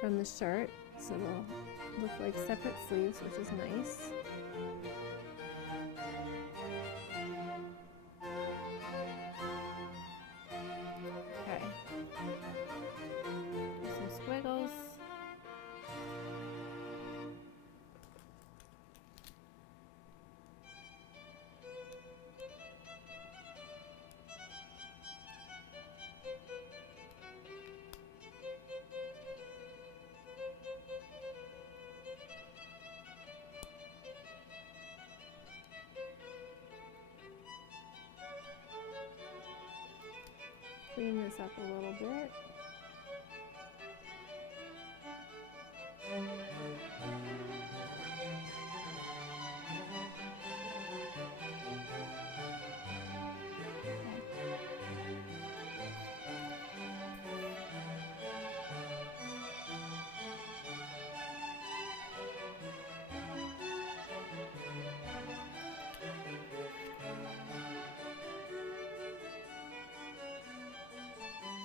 from the shirt. So they'll look like separate sleeves, which is nice. Okay. Some squiggles. Clean this up a little bit.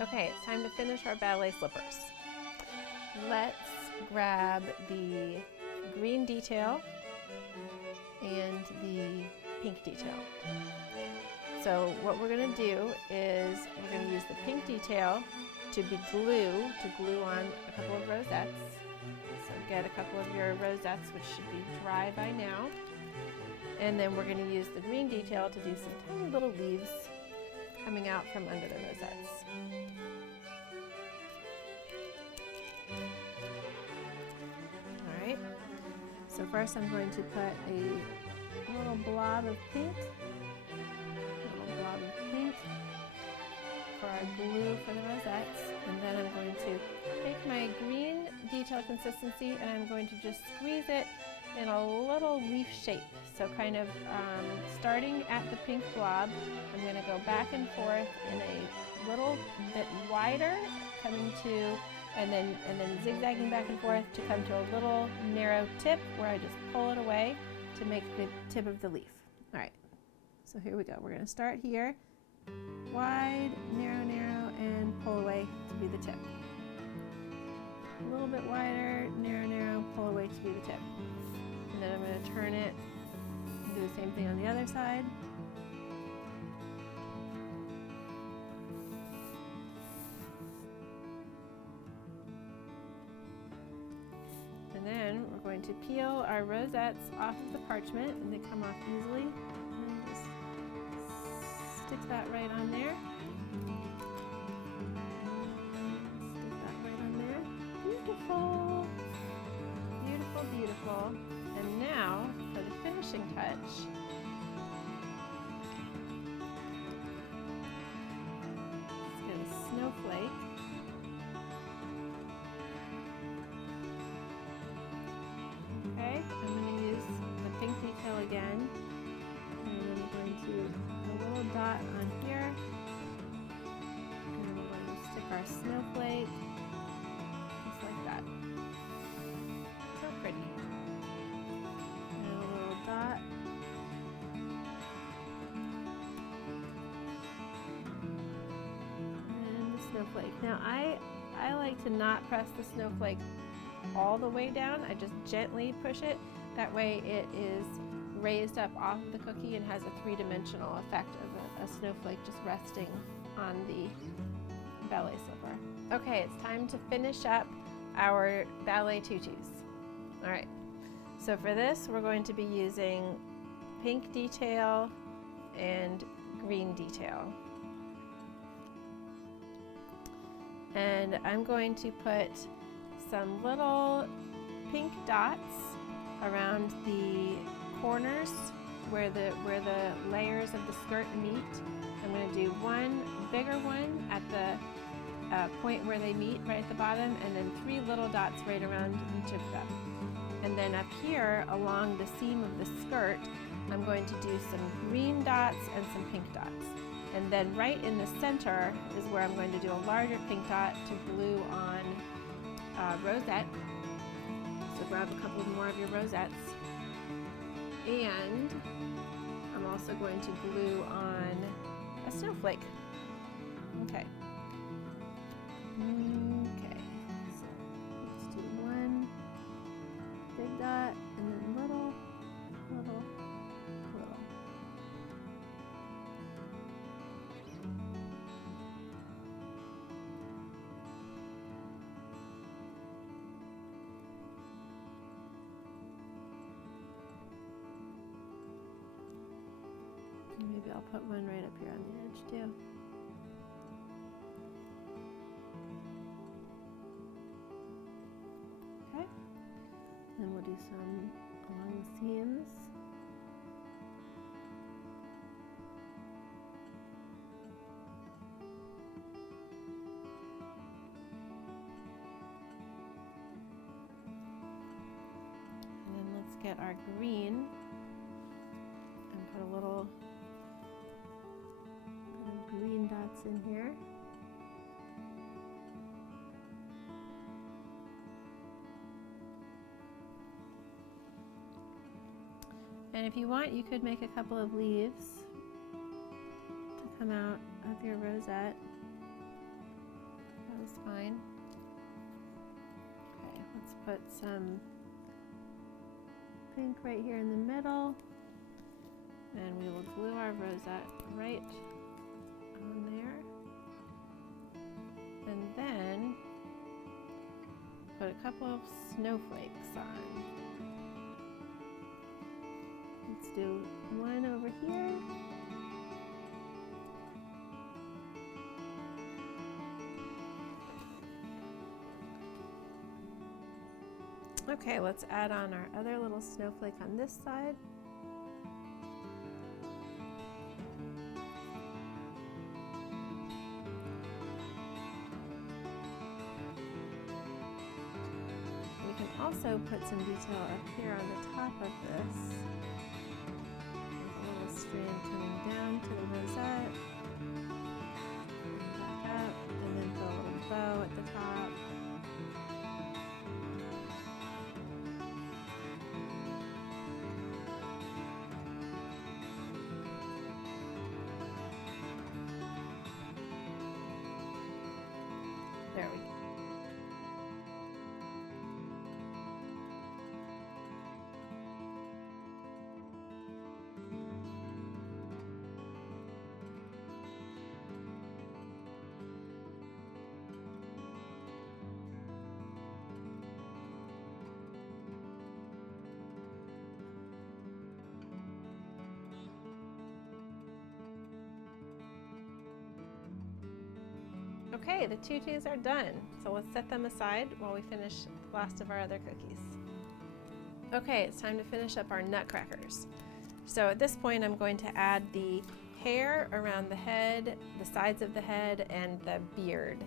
Okay, it's time to finish our ballet slippers. Let's grab the green detail and the pink detail. So what we're going to do is we're going to use the pink detail to glue on a couple of rosettes. So get a couple of your rosettes, which should be dry by now. And then we're going to use the green detail to do some tiny little leaves coming out from under the rosettes. Alright, so first I'm going to put a little blob of pink, for our glue for the rosettes, and then I'm going to take my green detail consistency and I'm going to just squeeze it in a little leaf shape. So kind of starting at the pink blob, I'm going to go back and forth in a little bit wider, coming to, and then zigzagging back and forth to come to a little narrow tip where I just pull it away to make the tip of the leaf. All right, so here we go. We're going to start here, wide, narrow, narrow, and pull away to be the tip. A little bit wider, narrow, narrow, pull away to be the tip. And then I'm going to turn it and do the same thing on the other side. And then we're going to peel our rosettes off of the parchment, and they come off easily. And just stick that right on there. Stick that right on there. Beautiful! Beautiful, beautiful. And now, for the finishing touch, let's get a snowflake. Okay, I'm going to use the pink detail again, and then I'm going to put a little dot on here, and we're going to stick our snowflake just like that. So pretty. And a little dot. And the snowflake. Now I like to not press the snowflake all the way down. I just gently push it. That way it is raised up off the cookie and has a three-dimensional effect of a snowflake just resting on the ballet slipper. Okay, it's time to finish up our ballet tutus. All right, so for this we're going to be using pink detail and green detail. And I'm going to put some little pink dots around the corners where the layers of the skirt meet. I'm going to do one bigger one at the point where they meet right at the bottom, and then 3 little dots right around each of them. And then up here along the seam of the skirt, I'm going to do some green dots and some pink dots. And then right in the center is where I'm going to do a larger pink dot to glue on rosette. So grab a couple more of your rosettes. And I'm also going to glue on a snowflake. Okay. Okay, so let's do one big dot and then little. Maybe I'll put one right up here on the edge too. Okay, then we'll do some along the seams. And then let's get our green and put a little green dots in here. And if you want, you could make a couple of leaves to come out of your rosette. That was fine. Okay, let's put some pink right here in the middle, and we will glue our rosette right on there. And then put a couple of snowflakes on. Let's do one over here. Okay, let's add on our other little snowflake on this side. We can also put some detail up here on the top of this. Strand coming down to the rosette, back up, and then put a little bow at the top. There we go. Okay, the tutus are done, so let's set them aside while we finish the last of our other cookies. Okay, it's time to finish up our nutcrackers. So at this point I'm going to add the hair around the head, the sides of the head, and the beard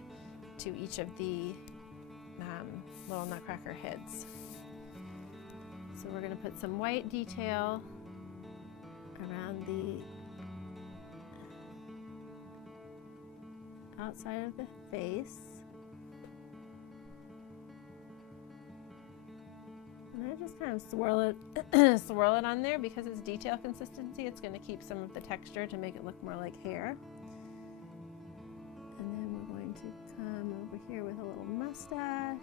to each of the little nutcracker heads. So we're going to put some white detail around the outside of the face. And I just kind of swirl it on there because it's detail consistency. It's going to keep some of the texture to make it look more like hair. And then we're going to come over here with a little mustache.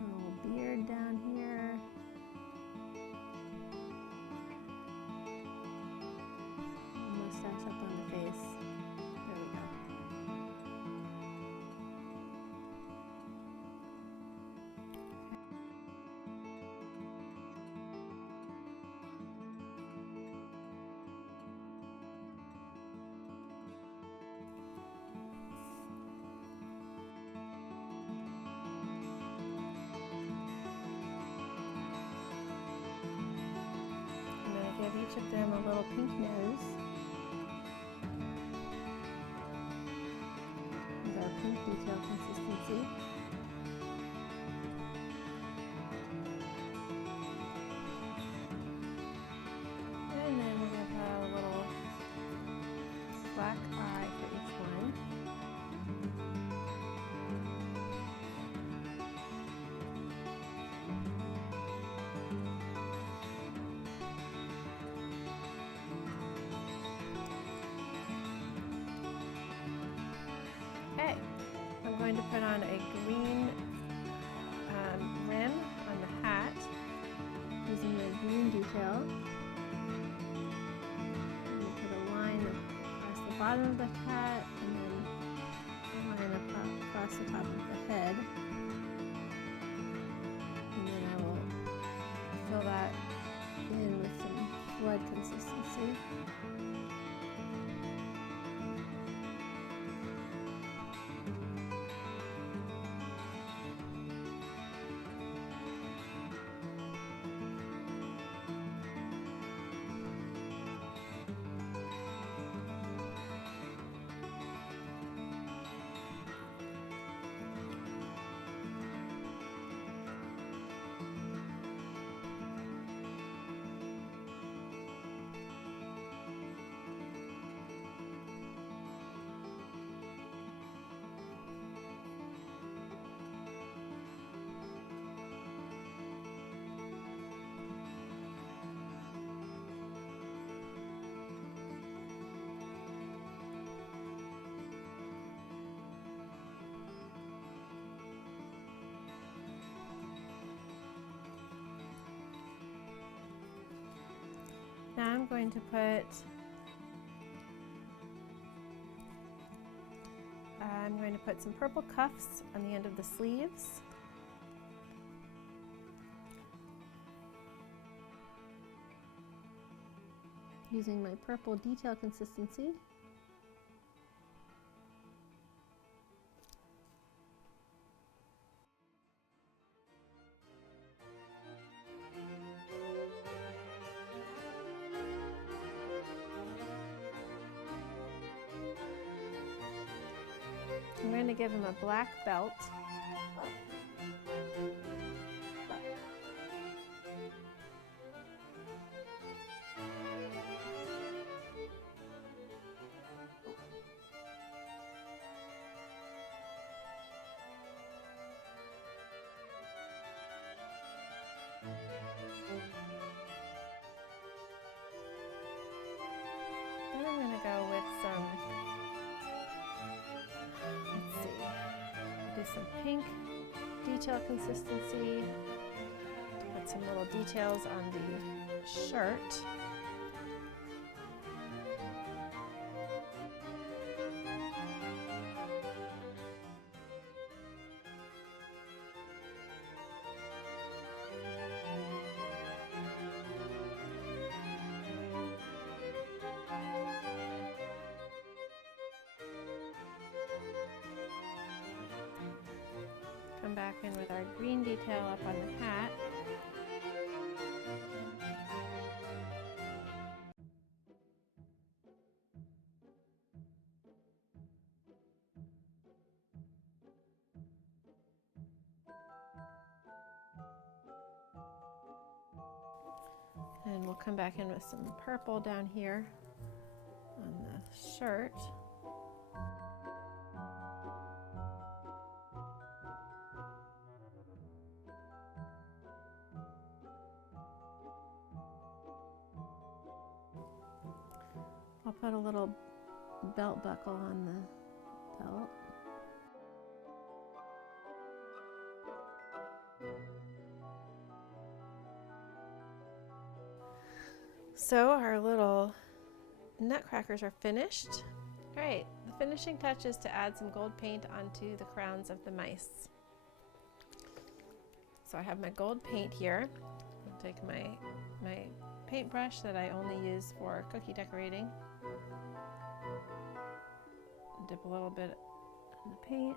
A little beard down here. Mustache up on the face. There we go. of them a little pink nose. With our pink detail consistency. And then we're going to put a little black eye for each one. Okay, I'm going to put on a green rim on the hat using the green detail. I'm going to put a line across the bottom of the hat and then a line across the top of the head. And then I will fill that in with some blood consistency. Now I'm going to put some purple cuffs on the end of the sleeves. Using my purple detail consistency. I'm going to give him a black belt. Then I'm going to go with some some pink detail consistency, put some little details on the shirt. Come back in with our green detail up on the hat. And we'll come back in with some purple down here on the shirt. I'll put a little belt buckle on the belt. So our little nutcrackers are finished. Great. The finishing touch is to add some gold paint onto the crowns of the mice. So I have my gold paint here. I'll take my paintbrush that I only use for cookie decorating. Dip a little bit in the paint.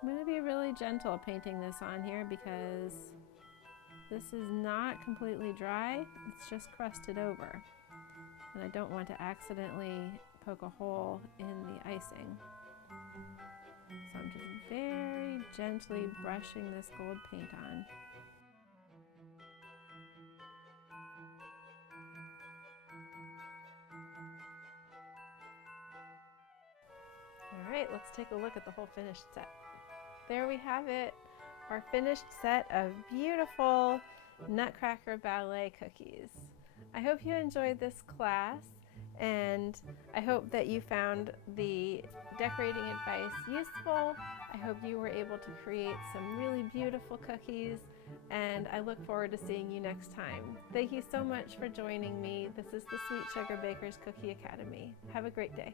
I'm going to be really gentle painting this on here because This is not completely dry, it's just crusted over. And I don't want to accidentally poke a hole in the icing. So I'm just very gently brushing this gold paint on. All right, let's take a look at the whole finished set. There we have it, our finished set of beautiful Nutcracker Ballet cookies. I hope you enjoyed this class, and I hope that you found the decorating advice useful. I hope you were able to create some really beautiful cookies, and I look forward to seeing you next time. Thank you so much for joining me. This is the Sweet Sugar Bakers Cookie Academy. Have a great day.